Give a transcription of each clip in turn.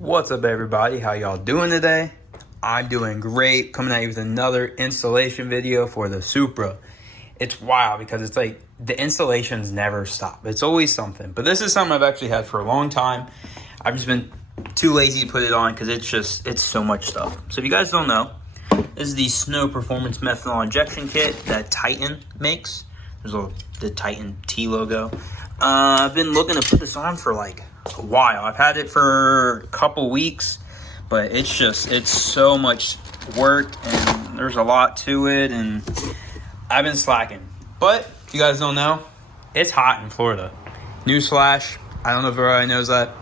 What's up, everybody? How y'all doing today? I'm doing great. Coming at you with another installation video for the Supra. It's wild because it's like the installations never stop. It's always something. But this is something I've actually had for a long time. I've just been too lazy to put it on because it's so much stuff. So if you guys don't know, this is the Snow Performance Methanol Injection Kit that Titan makes. There's the Titan T logo. I've been looking to put this on for like a while. I've had it for a couple weeks, but it's so much work and there's a lot to it, and I've been slacking. But if you guys don't know, it's hot in Florida. Newsflash, I don't know if everybody knows that,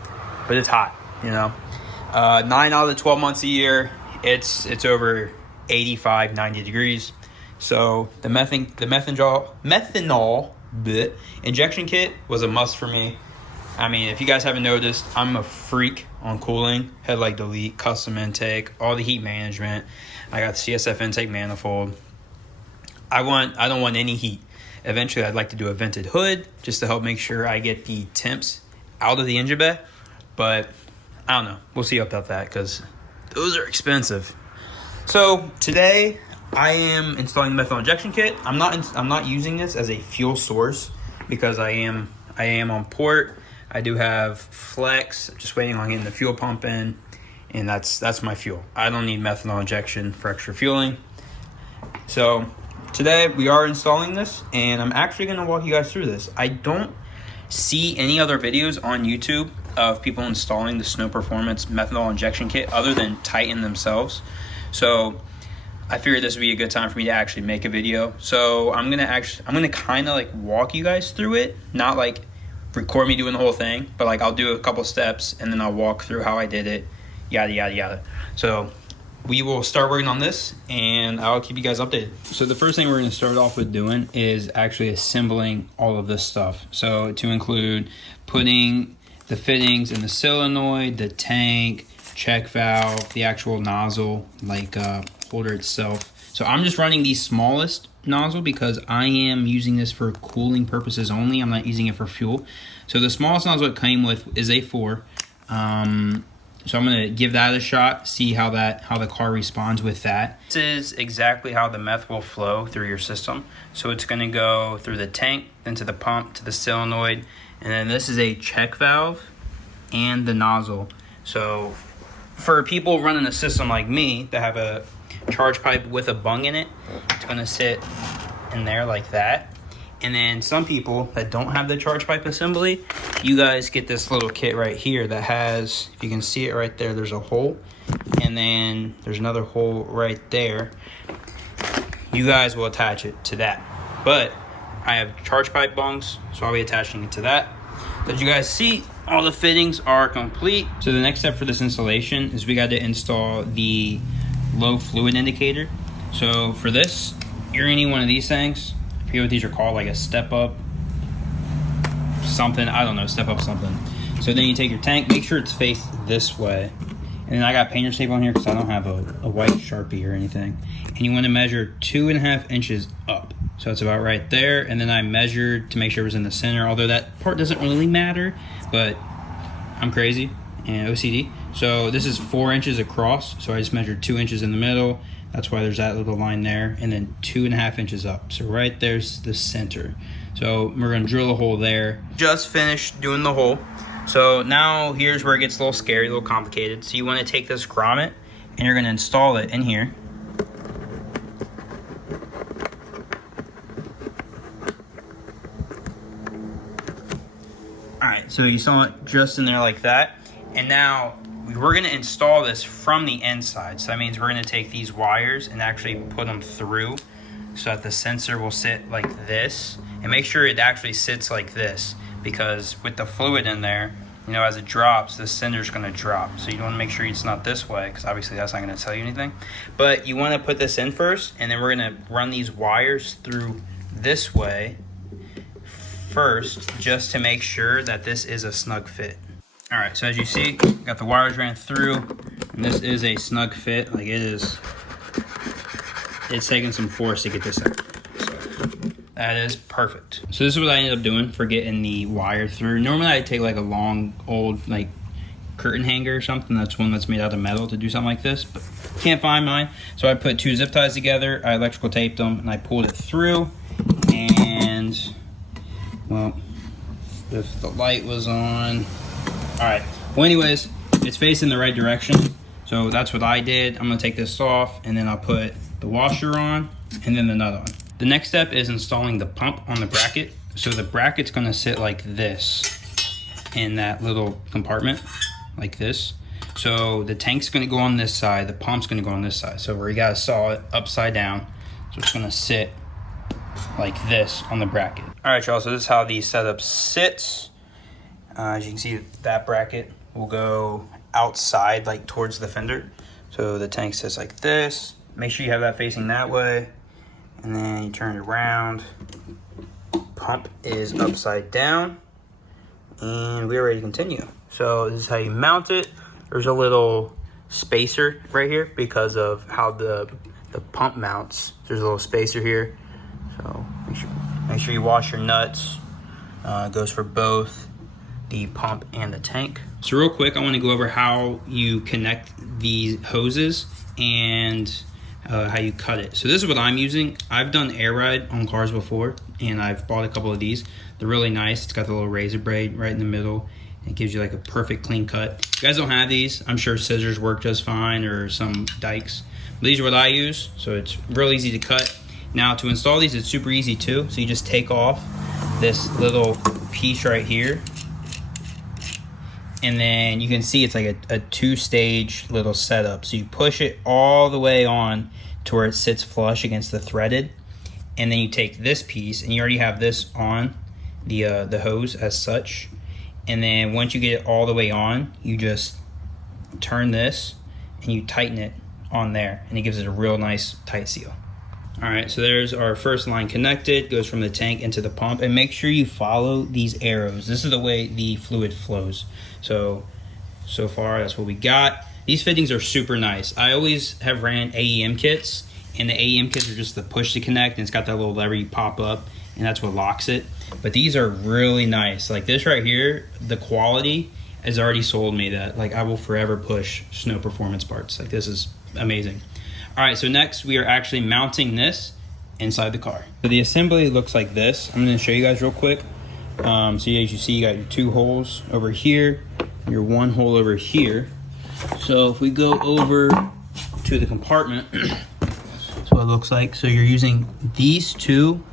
but it's hot, you know. 9 out of the 12 months a year, it's over 85, 90 degrees. So the methanol injection kit was a must for me. I mean, if you guys haven't noticed, I'm a freak on cooling. Headlight delete, custom intake, all the heat management. I got the CSF Intake Manifold. I don't want any heat. Eventually, I'd like to do a vented hood just to help make sure I get the temps out of the engine bay. But I don't know. We'll see about that because those are expensive. So today I am installing the methanol injection kit. I'm not using this as a fuel source because I am on port. I do have flex, just waiting on getting the fuel pump in, and that's my fuel. I don't need methanol injection for extra fueling. So today we are installing this, and I'm actually going to walk you guys through this. I don't see any other videos on YouTube of people installing the Snow Performance Methanol Injection Kit other than Titan themselves. So I figured this would be a good time for me to actually make a video. So I'm gonna kind of like walk you guys through it, not like record me doing the whole thing, but like I'll do a couple steps and then I'll walk through how I did it, yada yada yada. So we will start working on this and I'll keep you guys updated. So the first thing we're going to start off with doing is actually assembling all of this stuff. So to include putting the fittings in the solenoid, the tank, check valve, the actual nozzle, like holder itself. So I'm just running the smallest nozzle because I am using this for cooling purposes only. I'm not using it for fuel. So the smallest nozzle it came with is a 4. So I'm gonna give that a shot, see how the car responds with that. This is exactly how the meth will flow through your system. So it's gonna go through the tank, then to the pump, to the solenoid, and then this is a check valve and the nozzle. So for people running a system like me that have a charge pipe with a bung in it, it's gonna sit in there like that. And then some people that don't have the charge pipe assembly, you guys get this little kit right here that has, if you can see it right there, there's a hole, and then there's another hole right there. You guys will attach it to that. But I have charge pipe bungs, so I'll be attaching it to that. Did you guys see? All the fittings are complete. So the next step for this installation is we got to install the low fluid indicator. So for this, you're gonna need one of these things. I forget what these are called, like a step up something, I don't know, step up something. So then you take your tank, make sure it's faced this way. And then I got painter's tape on here because I don't have a white Sharpie or anything. And you want to measure 2.5 inches up. So it's about right there. And then I measured to make sure it was in the center, although that part doesn't really matter, but I'm crazy and OCD. So this is 4 inches across. So I just measured 2 inches in the middle. That's why there's that little line there. And then 2.5 inches up. So right there's the center. So we're gonna drill a hole there. Just finished doing the hole. So now here's where it gets a little scary, a little complicated. So you wanna take this grommet and you're gonna install it in here. All right, so you saw it just in there like that. And now we're gonna install this from the inside. So that means we're gonna take these wires and actually put them through so that the sensor will sit like this. And make sure it actually sits like this, because with the fluid in there, you know, as it drops, the sender's gonna drop. So you wanna make sure it's not this way, because obviously that's not gonna tell you anything. But you wanna put this in first, and then we're gonna run these wires through this way first, just to make sure that this is a snug fit. All right, so as you see, got the wires ran through, and this is a snug fit. Like it's taking some force to get this out. So that is perfect. So this is what I ended up doing for getting the wire through. Normally I'd take like a long old like curtain hanger or something. That's one that's made out of metal to do something like this, but can't find mine. So I put 2 zip ties together, I electrical taped them, and I pulled it through. And, well, if the light was on. All right, well anyways, it's facing the right direction. So that's what I did. I'm gonna take this off, and then I'll put the washer on, and then the nut on. The next step is installing the pump on the bracket. So the bracket's gonna sit like this in that little compartment, like this. So the tank's gonna go on this side, the pump's gonna go on this side. So we gotta saw it upside down. So it's gonna sit like this on the bracket. All right, y'all, so this is how the setup sits. As you can see, that bracket will go outside, like towards the fender. So the tank sits like this. Make sure you have that facing that way. And then you turn it around. Pump is upside down. And we're ready to continue. So this is how you mount it. There's a little spacer right here because of how the pump mounts. There's a little spacer here. So make sure you wash your nuts. It goes for both the pump and the tank. So real quick, I want to go over how you connect these hoses and how you cut it. So this is what I'm using. I've done air ride on cars before, and I've bought a couple of these. They're really nice. It's got the little razor blade right in the middle. It gives you like a perfect clean cut. If you guys don't have these, I'm sure scissors work just fine, or some dikes. But these are what I use, so it's real easy to cut. Now to install these, it's super easy too. So you just take off this little piece right here, and then you can see it's like a 2-stage little setup. So you push it all the way on to where it sits flush against the threaded, and then you take this piece, and you already have this on the hose as such. And then once you get it all the way on, you just turn this and you tighten it on there, and it gives it a real nice tight seal. All right, so there's our first line connected, goes from the tank into the pump, and make sure you follow these arrows. This is the way the fluid flows. So far, that's what we got. These fittings are super nice. I always have ran AEM kits, and the AEM kits are just the push to connect, and it's got that little lever you pop up, and that's what locks it. But these are really nice. Like this right here, the quality has already sold me that like I will forever push Snow Performance parts. Like this is amazing. All right, so next we are actually mounting this inside the car. So the assembly looks like this. I'm gonna show you guys real quick. So as you see, you got your 2 holes over here, your 1 hole over here. So if we go over to the compartment, that's what it looks like. So you're using these 2,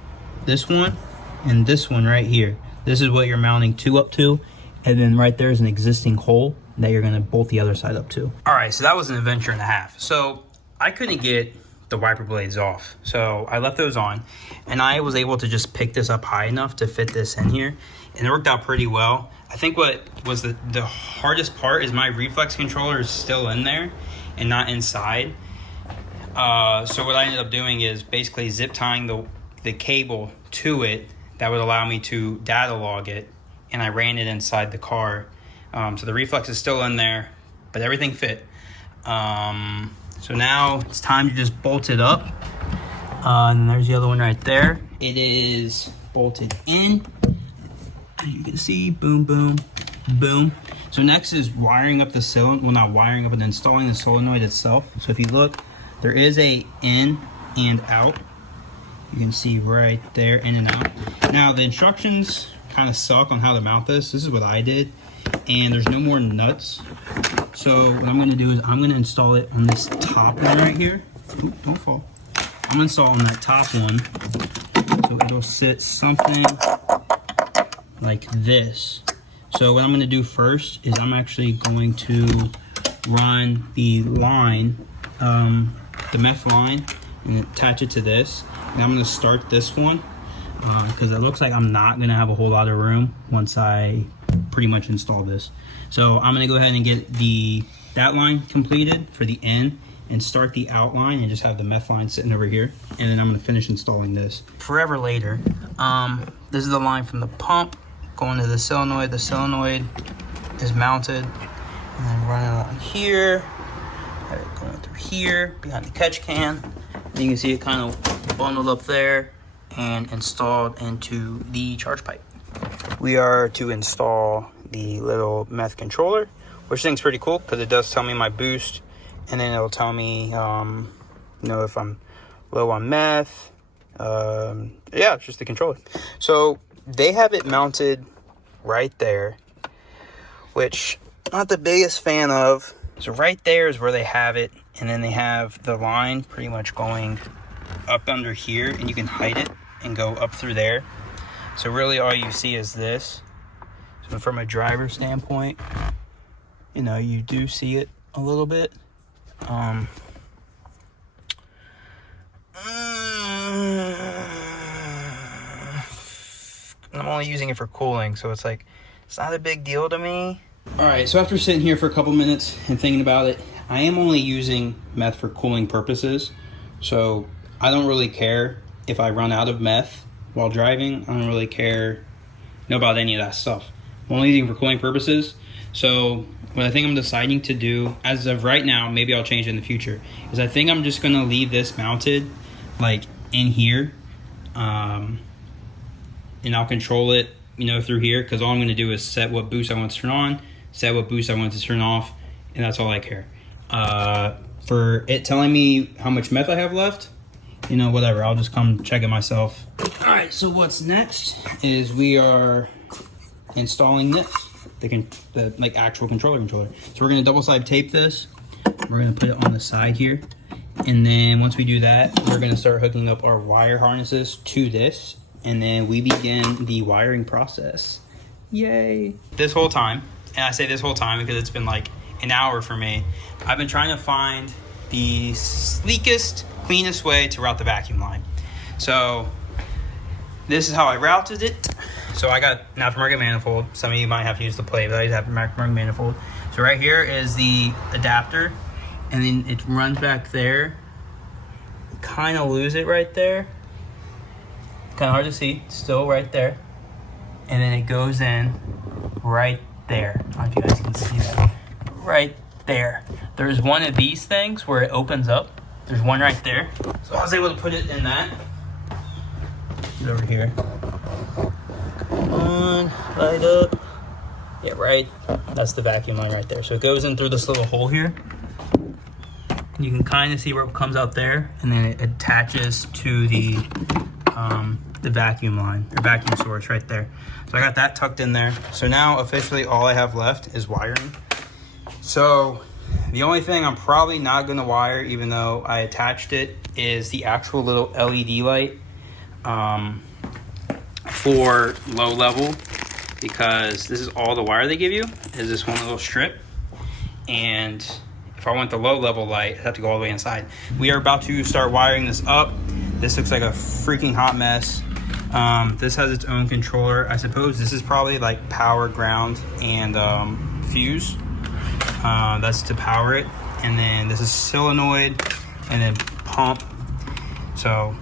this one and this one right here. This is what you're mounting 2 up to, and then right there is an existing hole that you're gonna bolt the other side up to. All right, so that was an adventure and a half. So I couldn't get the wiper blades off, so I left those on, and I was able to just pick this up high enough to fit this in here, and it worked out pretty well. I think what was the hardest part is my reflex controller is still in there and not inside. So what I ended up doing is basically zip tying the cable to it that would allow me to data log it, and I ran it inside the car. So the reflex is still in there, but everything fit. So now it's time to just bolt it up. And there's the other one right there. It is bolted in. As you can see, boom, boom, boom. So next is wiring up the cylinder. Well, not wiring up, but installing the solenoid itself. So if you look, there is a in and out. You can see right there, in and out. Now the instructions kind of suck on how to mount this. This is what I did. And there's no more nuts. So what I'm gonna do is I'm gonna install it on this top one right here. Oop, don't fall. I'm gonna install on that top one. So it'll sit something like this. So what I'm gonna do first is I'm actually going to run the line, the meth line, and attach it to this. And I'm gonna start this one because it looks like I'm not gonna have a whole lot of room once I pretty much install this. So I'm gonna go ahead and get that line completed for the end and start the outline and just have the meth line sitting over here. And then I'm gonna finish installing this. Forever later, this is the line from the pump going to the solenoid. The solenoid is mounted, and then running along here, have it going through here, behind the catch can. And you can see it kind of bundled up there and installed into the charge pipe. We are to install the little meth controller, which I think is pretty cool because it does tell me my boost, and then it'll tell me, you know, if I'm low on meth. Yeah, it's just the controller. So they have it mounted right there, which I'm not the biggest fan of. So right there is where they have it, and then they have the line pretty much going up under here, and you can hide it and go up through there. So really all you see is this. So from a driver standpoint, you know, you do see it a little bit. I'm only using it for cooling, so it's like, it's not a big deal to me. All right, so after sitting here for a couple minutes and thinking about it, I am only using meth for cooling purposes. So I don't really care if I run out of meth while driving. I don't really care about any of that stuff. I'm only using it for cooling purposes. So what I think I'm deciding to do, as of right now, maybe I'll change it in the future, is I think I'm just gonna leave this mounted like in here, and I'll control it, you know, through here, because all I'm gonna do is set what boost I want to turn on, set what boost I want to turn off, and that's all I care. For it telling me how much meth I have left, you know, whatever, I'll just come check it myself. All right, so what's next is we are installing this, the like actual controller. So we're gonna double side tape this. We're gonna put it on the side here, and then once we do that, we're gonna start hooking up our wire harnesses to this, and then we begin the wiring process. Yay! This whole time, and I say this whole time because it's been like an hour for me, I've been trying to find the sleekest, cleanest way to route the vacuum line. So this is how I routed it. So I got an aftermarket manifold. Some of you might have to use the plate, but I use aftermarket manifold. So right here is the adapter, and then it runs back there. Kind of lose it right there. Kind of hard to see, still right there. And then it goes in right there. I don't know if you guys can see that. Right there. There's one of these things where it opens up. There's one right there. So I was able to put it in that. Get over here. Come on, light up. Yeah, right. That's the vacuum line right there. So it goes in through this little hole here. You can kind of see where it comes out there, and then it attaches to the vacuum line, or vacuum source right there. So I got that tucked in there. So now officially all I have left is wiring. So the only thing I'm probably not gonna wire, even though I attached it, is the actual little LED light for low level, because this is all the wire they give you, is this one little strip. And if I want the low level light, I have to go all the way inside. We are about to start wiring this up. This looks like a freaking hot mess. This has its own controller. I suppose this is probably like power, ground, and fuse. That's to power it. And then this is solenoid, and then pump. So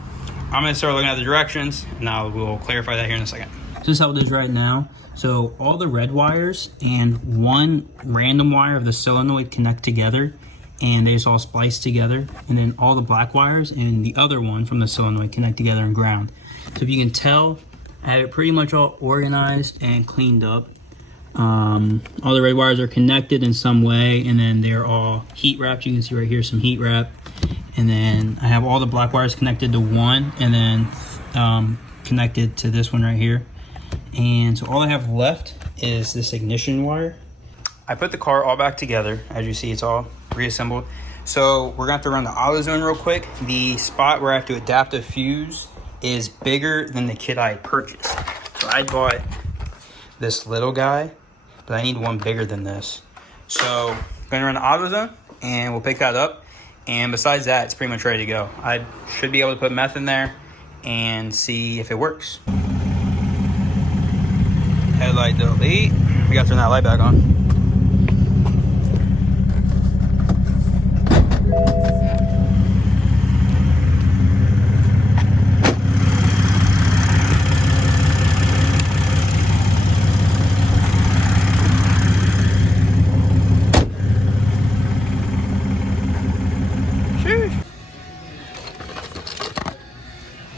I'm gonna start looking at the directions, and I will clarify that here in a second. This is how it is right now. So all the red wires and one random wire of the solenoid connect together, and they just all splice together. And then all the black wires and the other one from the solenoid connect together and ground. So if you can tell, I have it pretty much all organized and cleaned up. All the red wires are connected in some way, and then they're all heat wrapped. You can see right here some heat wrap. And then I have all the black wires connected to one, and then connected to this one right here. And so all I have left is this ignition wire. I put the car all back together. As you see, it's all reassembled. So we're gonna have to run the AutoZone real quick. The spot where I have to adapt a fuse is bigger than the kit I had purchased. So I bought this little guy, but I need one bigger than this. So I'm gonna run the AutoZone, and we'll pick that up. And besides that, it's pretty much ready to go. I should be able to put meth in there and see if it works. Headlight delete. We gotta turn that light back on.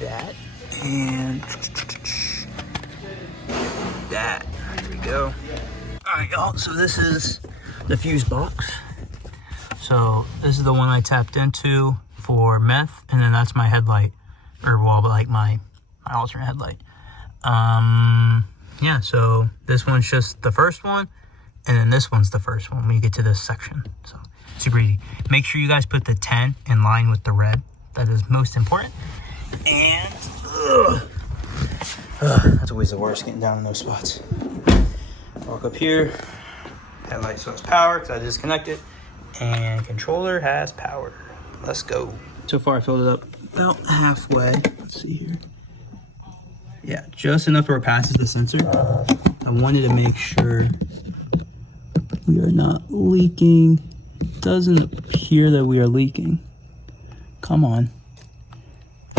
That and that. There we go. All right, y'all. So this is the fuse box. So this is the one I tapped into for meth, and then that's my headlight, or well, like my alternate headlight. Yeah, so this one's just the first one, and then this one's the first one when you get to this section. So super easy. Make sure you guys put the 10 in line with the red. That is most important. And that's always the worst, getting down in those spots. Walk up here. Headlight still has power because I disconnected. And controller has power. Let's go. So far I filled it up about halfway. Let's see here. Yeah, just enough where it passes the sensor. I wanted to make sure we are not leaking. It doesn't appear that we are leaking. Come on.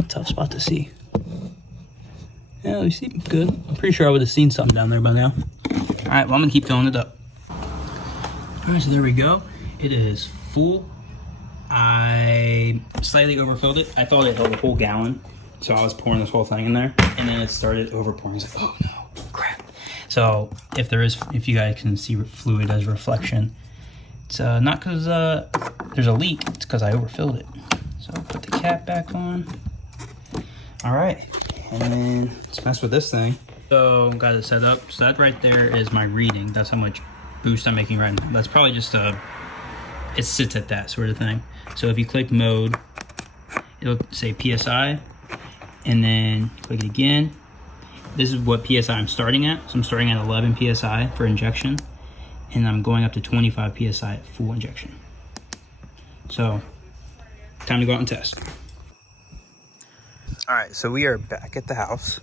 Tough spot to see. Yeah, we see good. I'm pretty sure I would have seen something down there by now. Alright, well I'm gonna keep filling it up. Alright, so there we go. It is full. I slightly overfilled it. I thought it held a whole gallon. So I was pouring this whole thing in there, and then it started over pouring. I was like, oh no, crap. So if you guys can see fluid as reflection, it's not because there's a leak, it's because I overfilled it. So I'll put the cap back on. All right, and then let's mess with this thing. So got it set up. So that right there is my reading. That's how much boost I'm making right now. That's probably just it sits at that sort of thing. So if you click mode, it'll say PSI. And then click it again. This is what PSI I'm starting at. So I'm starting at 11 PSI for injection, and I'm going up to 25 PSI at full injection. So time to go out and test. All right, so we are back at the house.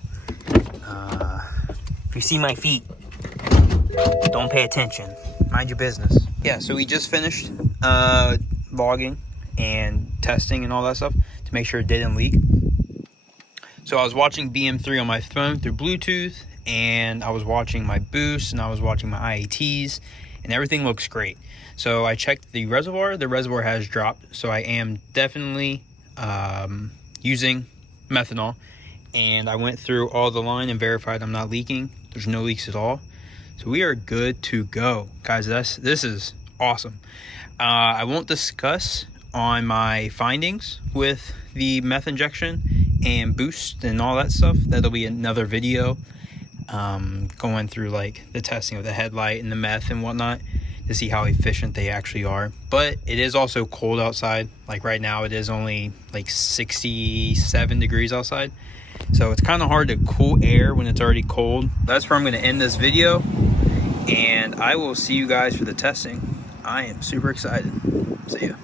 If you see my feet, don't pay attention. Mind your business. Yeah, so we just finished logging and testing and all that stuff to make sure it didn't leak. So I was watching BM3 on my phone through Bluetooth, and I was watching my boost, and I was watching my IATs, and everything looks great. So I checked the reservoir. The reservoir has dropped, so I am definitely using methanol. And I went through all the line and verified I'm not leaking. There's no leaks at all. So we are good to go. Guys, this is awesome. I won't discuss on my findings with the meth injection and boost and all that stuff. That'll be another video, going through like the testing of the headlight and the meth and whatnot to see how efficient they actually are. But it is also cold outside. Like right now it is only like 67 degrees outside, so it's kind of hard to cool air when it's already cold. That's where I'm going to end this video, and I will see you guys for the testing. I am super excited. See ya.